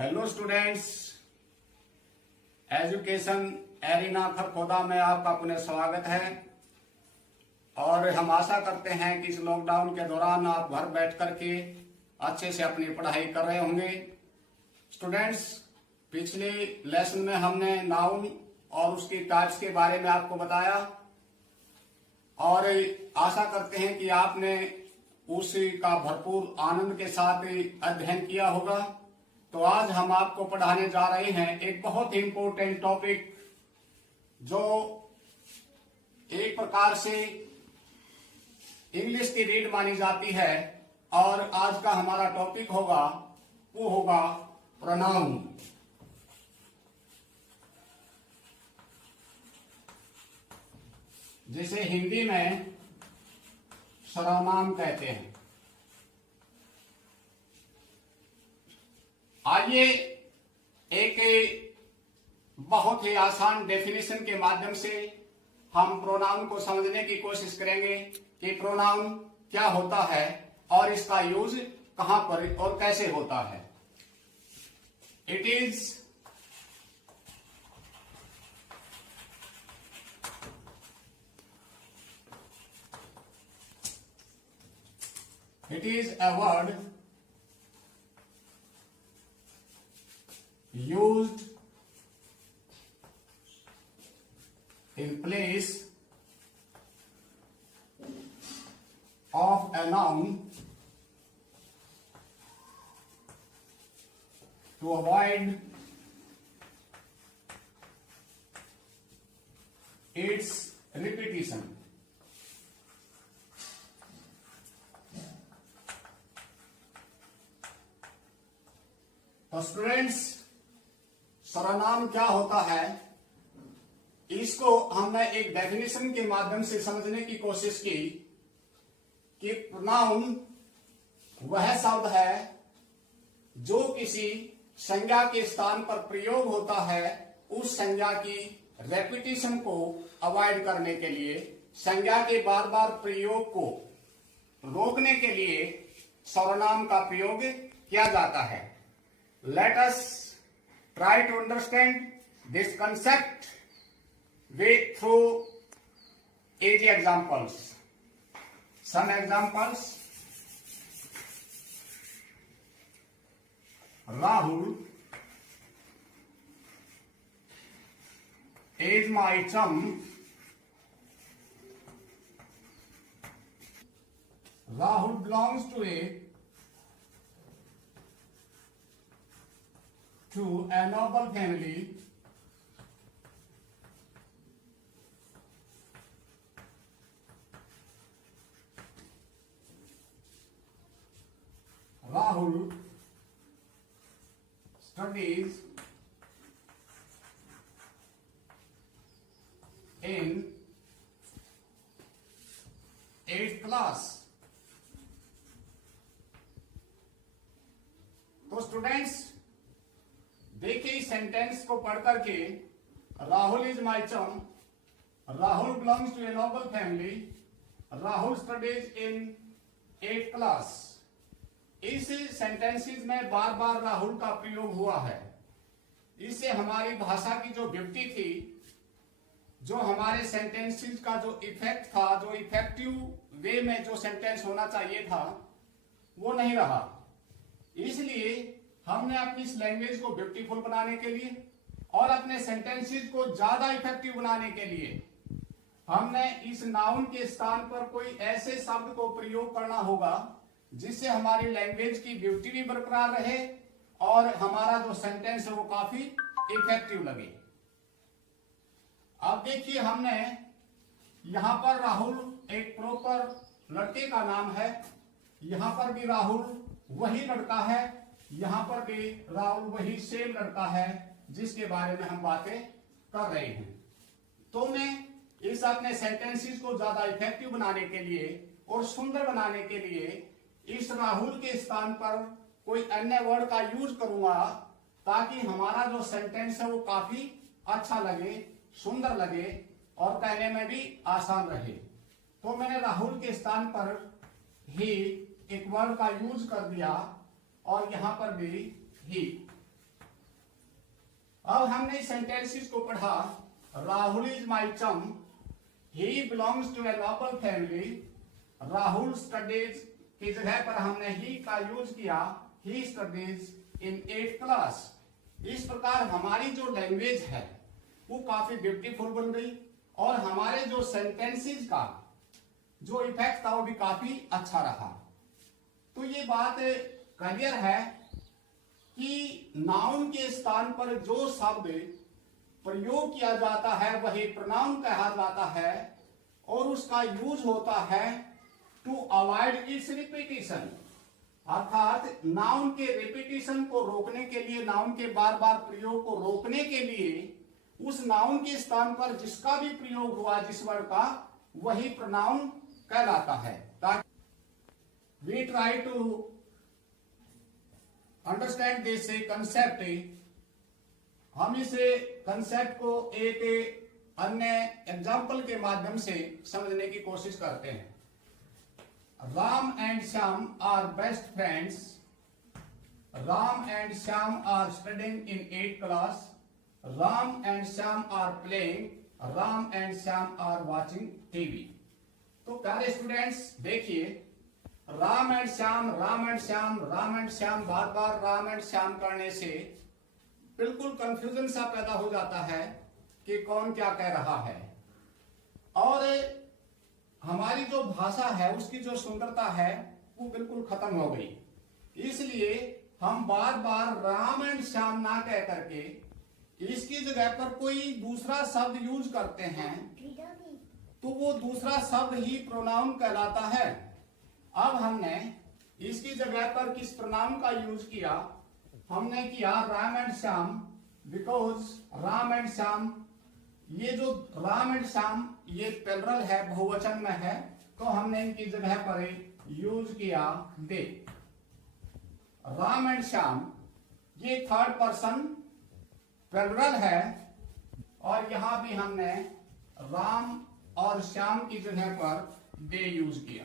Hello students, education arena Kharkhoda में आपका पुनः स्वागत है। और हम आशा करते हैं कि इस लॉकडाउन के दौरान आप घर बैठ करके अच्छे से अपनी पढ़ाई कर रहे होंगे। स्टूडेंट्स, पिछले लेसन में हमने नाउन और उसकी टाइप्स के बारे में आपको बताया और आशा करते हैं कि आपने उसका भरपूर आनंद के साथ अध्ययन किया होगा। तो आज हम आपको पढ़ाने जा रहे हैं एक बहुत ही इंपॉर्टेंट टॉपिक, जो एक प्रकार से इंग्लिश की रीड मानी जाती है। और आज का हमारा टॉपिक होगा वो होगा प्रोनाउन। जिसे हिंदी में सर्वनाम कहते हैं। आइए एक बहुत ही आसान डेफिनेशन के माध्यम से हम प्रोनाउन को समझने की कोशिश करेंगे कि प्रोनाउन क्या होता है और इसका यूज कहां पर और कैसे होता है। It is a word used in place of a noun to avoid its repetition. तो स्टूडेंट्स, सर्वनाम क्या होता है, इसको हमने एक डेफिनेशन के माध्यम से समझने की कोशिश की कि प्रोनाउन वह शब्द है जो किसी संज्ञा के स्थान पर प्रयोग होता है। उस संज्ञा की रेपिटेशन को अवॉइड करने के लिए, संज्ञा के बार बार प्रयोग को रोकने के लिए सर्वनाम का प्रयोग किया जाता है। Let us try to understand this concept through easy examples. Some examples: Rahul is my chum. Rahul belongs to a noble family. Rahul studies in 8th class. तो स्टूडेंट्स, देखिए इस सेंटेंस को पढ़ करके, Rahul is my chum, Rahul belongs to a noble family, Rahul studies in 8th class. इस sentences में बार बार राहुल का प्रयोग हुआ है। इससे हमारी भाषा की जो ब्यूटी थी, जो हमारे सेंटेंसेस का जो इफेक्ट था, जो इफेक्टिव वे में जो सेंटेंस होना चाहिए था, वो नहीं रहा। इसलिए हमने अपनी इस लैंग्वेज को ब्यूटीफुल बनाने के लिए और अपने सेंटेंसेस को ज्यादा इफेक्टिव बनाने के लिए हमने इस नाउन के स्थान पर कोई ऐसे शब्द को प्रयोग करना होगा जिससे हमारी लैंग्वेज की ब्यूटी भी बरकरार रहे और हमारा जो सेंटेंस है वो काफी इफेक्टिव लगे। अब देखिए, हमने यहां पर राहुल एक प्रॉपर लड़के का नाम है, यहां पर भी राहुल वही लड़का है, यहां पर भी राहुल वही सेम लड़का है जिसके बारे में हम बातें कर रहे हैं। तो मैं इस अपने सेंटेंसेस को ज्यादा इफेक्टिव बनाने के लिए और सुंदर बनाने के लिए इस राहुल के स्थान पर कोई अन्य वर्ड का यूज करूंगा ताकि हमारा जो सेंटेंस है वो काफी अच्छा लगे, सुंदर लगे और कहने में भी आसान रहे। तो मैंने राहुल के स्थान पर ही एक वर्ड का यूज कर दिया और यहां पर भी ही। अब हमने सेंटेंसेस को पढ़ा। Rahul is my chum, he belongs to a noble family, Rahul studies की जगह पर हमने ही का यूज किया, he studies in 8th class. इस प्रकार हमारी जो लैंग्वेज है वो काफी ब्यूटीफुल बन गई और हमारे जो सेंटेंसेस का जो इफेक्ट था वो भी काफी अच्छा रहा। तो ये बात क्लियर है कि नाउन के स्थान पर जो शब्द प्रयोग किया जाता है वही प्रोनाउन कहा जाता है और उसका यूज होता है टू अवॉइड इट्स रिपीटिशन, अर्थात नाउन के रिपीटिशन को रोकने के लिए, नाउन के बार बार प्रयोग को रोकने के लिए उस नाउन के स्थान पर जिसका भी प्रयोग हुआ जिस वर्ड का, वही प्रोनाउन कहलाता है। ताकि we try to understand this concept, हम इस कंसेप्ट को एक अन्य एग्जाम्पल के माध्यम से समझने की कोशिश करते हैं। Ram and Shyam are best friends, Ram and Shyam are studying in 8th class, Ram and Shyam are playing, Ram and Shyam are watching TV. तो प्यारे स्टूडेंट्स देखिए, Ram and Shyam, Ram and Shyam, Ram and Shyam, बार बार राम एंड श्याम करने से बिल्कुल कंफ्यूजन सा पैदा हो जाता है कि कौन क्या कह रहा है और हमारी जो भाषा है उसकी जो सुंदरता है वो बिल्कुल खत्म हो गई। इसलिए हम बार बार राम एंड श्याम ना कह करके इसकी जगह पर कोई दूसरा शब्द यूज करते हैं तो वो दूसरा शब्द ही प्रोनाउन कहलाता है। अब हमने इसकी जगह पर किस प्रोनाउन का यूज किया? हमने किया Ram and Shyam, because Ram and Shyam, ये जो राम एंड श्याम ये प्लुरल है, बहुवचन में है, तो हमने इनकी जगह पर यूज किया दे। राम एंड श्याम ये थर्ड पर्सन प्लुरल है और यहां भी हमने राम और श्याम की जगह पर दे यूज किया,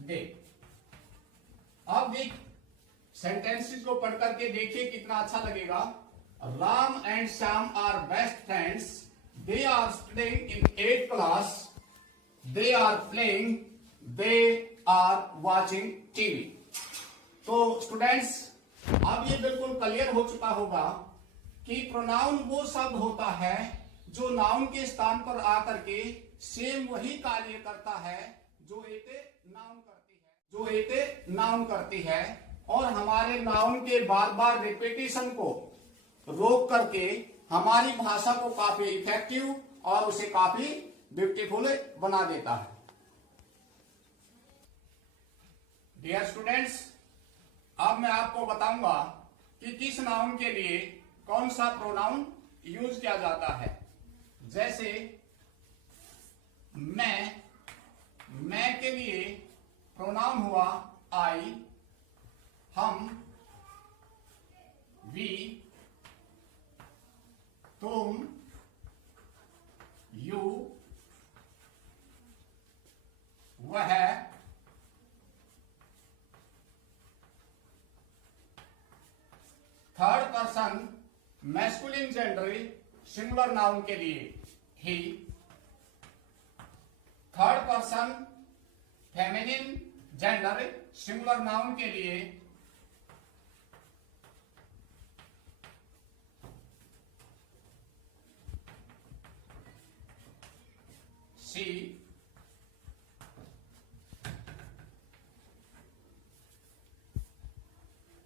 दे। अब देख सेंटेंसेस को पढ़ करके देखिए कितना अच्छा लगेगा। Ram and Shyam are best friends, they are studying in 8th class, they are playing, they are watching TV. तो स्टूडेंट्स अब ये बिल्कुल क्लियर हो चुका होगा कि प्रोनाउन वो शब्द होता है जो नाउन के स्थान पर आकर के सेम वही कार्य करता है जो एक नाउन करती है और हमारे नाउन के बार बार रिपीटिशन को रोक करके हमारी भाषा को काफी इफेक्टिव और उसे काफी ब्यूटीफुल बना देता है। डियर स्टूडेंट्स, अब मैं आपको बताऊंगा कि किस नाउन के लिए कौन सा प्रोनाउन यूज किया जाता है। जैसे मैं के लिए प्रोनाउन हुआ आई, हम, वी, तुम, यू, वह, third person masculine gender singular noun के लिए he, third person feminine gender singular noun के लिए सी,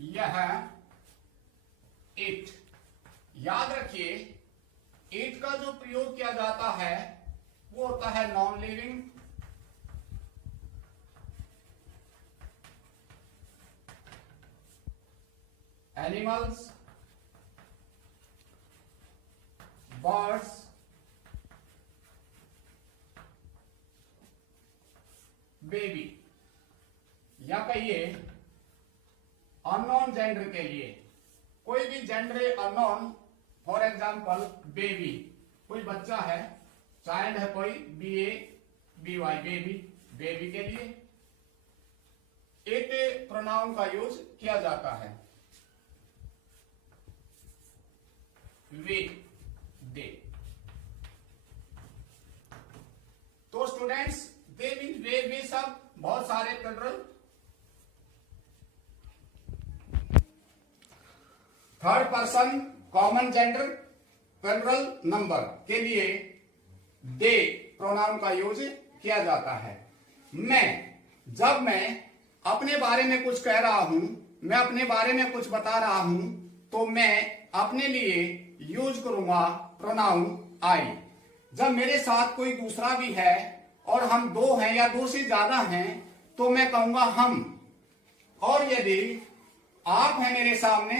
यह, इट। याद रखिए इट का जो प्रयोग किया जाता है वो होता है non living, animals, birds, baby, या कहिए अननोन जेंडर के लिए कोई भी gender unknown, for example baby, कोई बच्चा है, चाइल्ड है कोई, BABY बेबी, बेबी के लिए एक प्रोनाउन का यूज किया जाता है। वे, दे। तो स्टूडेंट्स दे मीन वे सब बहुत सारे plural. Third person common gender plural number के लिए दे प्रोनाउन का यूज किया जाता है। जब मैं अपने बारे में कुछ कह रहा हूं, मैं अपने बारे में कुछ बता रहा हूं, तो मैं अपने लिए यूज करूंगा प्रोनाउन आई। जब मेरे साथ कोई दूसरा भी है और हम दो हैं या दो से ज्यादा हैं, तो मैं कहूंगा हम। और यदि आप हैं मेरे सामने,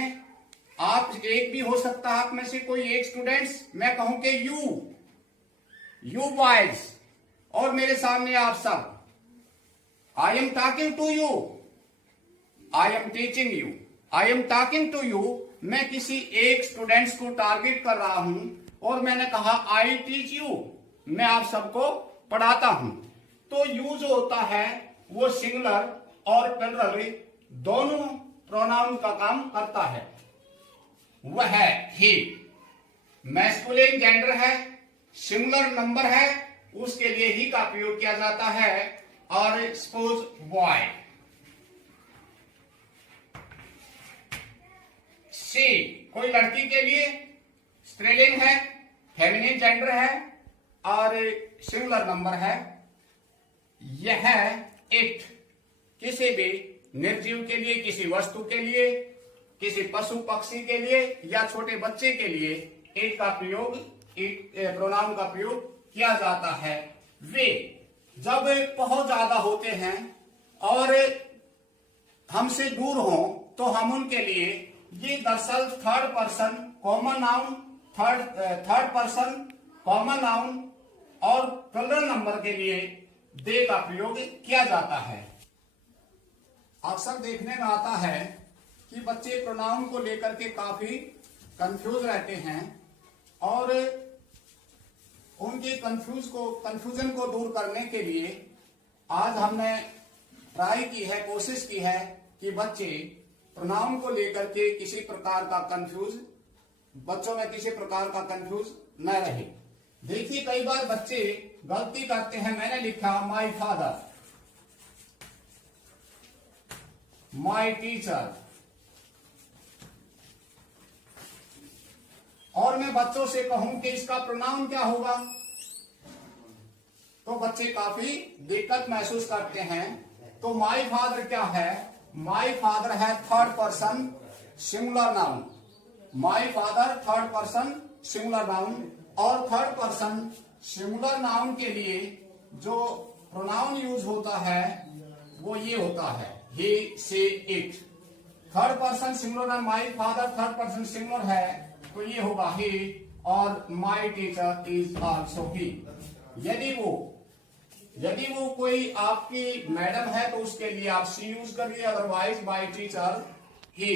आप एक भी हो सकता है, आप में से कोई एक स्टूडेंट्स, मैं कहूं कि यू बॉयज, और मेरे सामने आप सब। I am talking to you, I am teaching you, I am talking to you. मैं किसी एक स्टूडेंट्स को टारगेट कर रहा हूं और मैंने कहा आई टीच यू, मैं आप सबको पढ़ाता हूं। तो यू जो होता है वो सिंगुलर और प्लूरल दोनों प्रोनाउन का काम करता है। वह है ही, मैस्कुलिन जेंडर है, सिंगुलर नंबर है, उसके लिए ही का प्रयोग किया जाता है। और सपोज बॉय, सी कोई लड़की के लिए स्त्रीलिंग है, फेमिनिन जेंडर है और सिंगुलर नंबर है। यह इट किसी भी निर्जीव के लिए, किसी वस्तु के लिए, किसी पशु पक्षी के लिए या छोटे बच्चे के लिए इट का प्रयोग, इट प्रोनाउन का प्रयोग किया जाता है। वे जब बहुत ज्यादा होते हैं और हमसे दूर हो, तो हम उनके लिए ये दरअसल third person common noun, third person common noun और प्लूरल नंबर के लिए दे का प्रयोग किया जाता है। अक्सर देखने में आता है कि बच्चे प्रोनाउन को लेकर के काफी कंफ्यूज रहते हैं और उनके कंफ्यूजन को दूर करने के लिए आज हमने ट्राई की है, कोशिश की है कि बच्चे प्रोनाउन को लेकर के किसी प्रकार का बच्चों में किसी प्रकार का कंफ्यूज न रहे। देखिए कई बार बच्चे गलती करते हैं। मैंने लिखा माय फादर, माय टीचर, और मैं बच्चों से कहूं कि इसका प्रोनाउन क्या होगा, तो बच्चे काफी दिक्कत महसूस करते हैं। तो माय फादर क्या है? माय फादर है third person singular noun. My father third person singular noun, और थर्ड पर्सन सिंगुलर नाउन के लिए जो प्रोनाउन यूज होता है वो ये होता है he, she, it. Third person singular noun, my father third person singular है तो ये होगा ही, और my teacher is also he. यदि वो कोई आपकी मैडम है तो उसके लिए आप सी यूज करिए, अदरवाइज माय टीचर ही।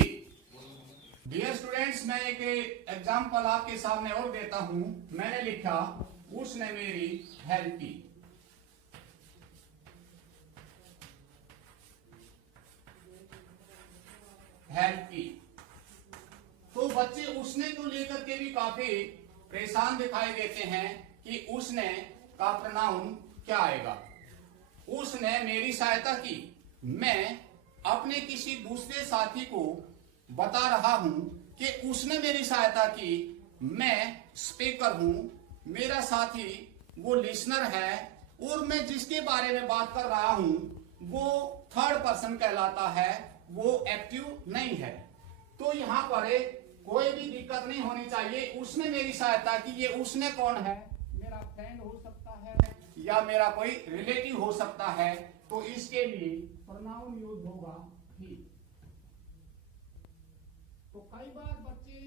डियर स्टूडेंट्स, मैं एक एग्जांपल आपके सामने और देता हूं। मैंने लिखा उसने मेरी हेल्प की। हेल्प की, तो बच्चे उसने को लेकर के भी काफी परेशान दिखाई देते हैं कि उसने का प्रोनाउन क्या आएगा। उसने मेरी सहायता की। मैं अपने किसी दूसरे साथी को बता रहा हूं कि उसने मेरी सहायता की। मैं स्पीकर हूं, मेरा साथी वो लिसनर है, और मैं जिसके बारे में बात कर रहा हूं वो थर्ड पर्सन कहलाता है, वो एक्टिव नहीं है। तो यहाँ पर कोई भी दिक्कत नहीं होनी चाहिए। उसने मेरी सहायता की, ये उसने कौन है? मेरा फ्रेंड हो सकता है या मेरा कोई रिलेटिव हो सकता है, तो इसके लिए प्रोनाउन यूज होगा ही। तो कई बार बच्चे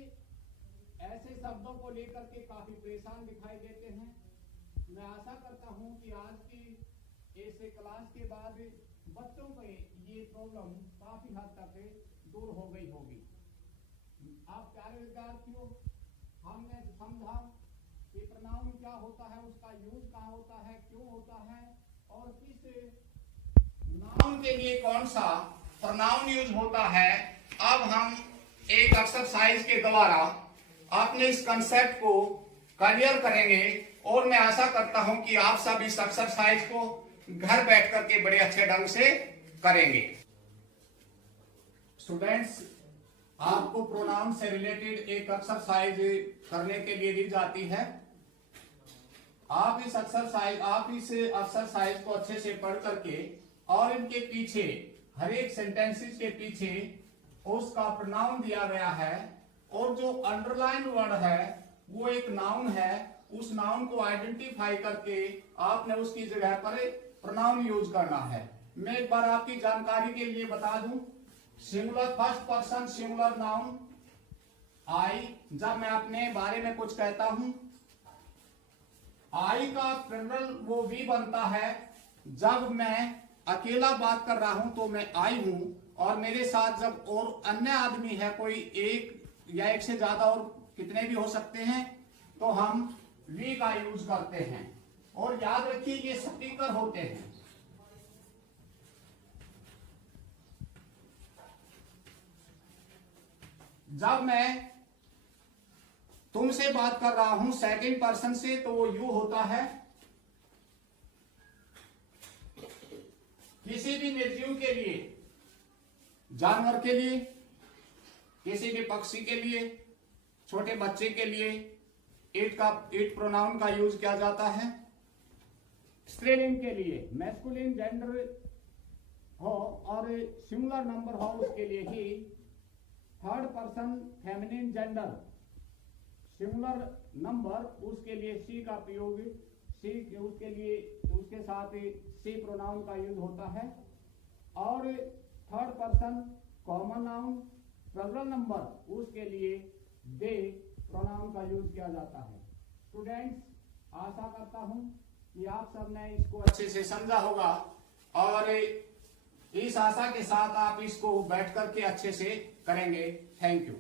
ऐसे शब्दों को लेकर के काफी परेशान दिखाई देते हैं। मैं आशा करता हूं कि आज की इस क्लास के बाद बच्चों पे ये प्रॉब्लम काफी हद तक दूर हो गई होगी। आप प्यारे विद्यार्थियों, हमने समझा कि प्रोनाउन क्या होता है, उसका यूज कहाँ होता है, क्यों होता है, और किस नाउन के लिए कौन सा प्रोनाउन यूज होता है। अब हम एक एक्सरसाइज के द्वारा आपने इस कंसेप्ट को क्लियर करेंगे और मैं आशा करता हूं कि आप सब इस एक्सरसाइज को घर बैठ करके बड़े अच्छे ढंग से करेंगे। स्टूडेंट्स, आपको प्रोनाउन से रिलेटेड एक एक्सरसाइज करने के लिए दी जाती है। आप इस एक्सरसाइज को अच्छे से पढ़ करके और इनके पीछे हर एक सेंटेंसेस के पीछे उसका प्रोनाउन दिया गया है और जो अंडरलाइन वर्ड है वो एक नाउन है। उस नाउन को आइडेंटिफाई करके आपने उसकी जगह पर प्रोनाउन यूज करना है। मैं एक बार आपकी जानकारी के लिए बता दूं, singular first person singular noun I, जब मैं अपने बारे में कुछ कहता हूं, आई का प्लूरल वो भी बनता है जब मैं अकेला बात कर रहा हूं तो मैं आई हूं, और मेरे साथ जब और अन्य आदमी है, कोई एक या एक से ज्यादा और कितने भी हो सकते हैं, तो हम वी का यूज करते हैं। और याद रखिए ये स्पीकर होते हैं। जब मैं तुमसे बात कर रहा हूं सेकंड पर्सन से तो वो यू होता है। किसी भी निर्जीव के लिए, जानवर के लिए, किसी भी पक्षी के लिए, छोटे बच्चे के लिए इट प्रोनाउन का यूज किया जाता है। स्त्रीलिंग के लिए मैस्कुलिन जेंडर हो और सिंगुलर नंबर हो उसके लिए he third person feminine gender singular number उसके लिए सी का प्रयोग, सी उसके लिए उसके साथ सी प्रोनाउन का यूज होता है। और third person common noun plural number उसके लिए दे प्रोनाउन का यूज किया जाता है। स्टूडेंट्स, आशा करता हूं कि आप सब ने इसको अच्छे से समझा होगा और इस आशा के साथ आप इसको बैठ करके अच्छे से करेंगे। Thank you.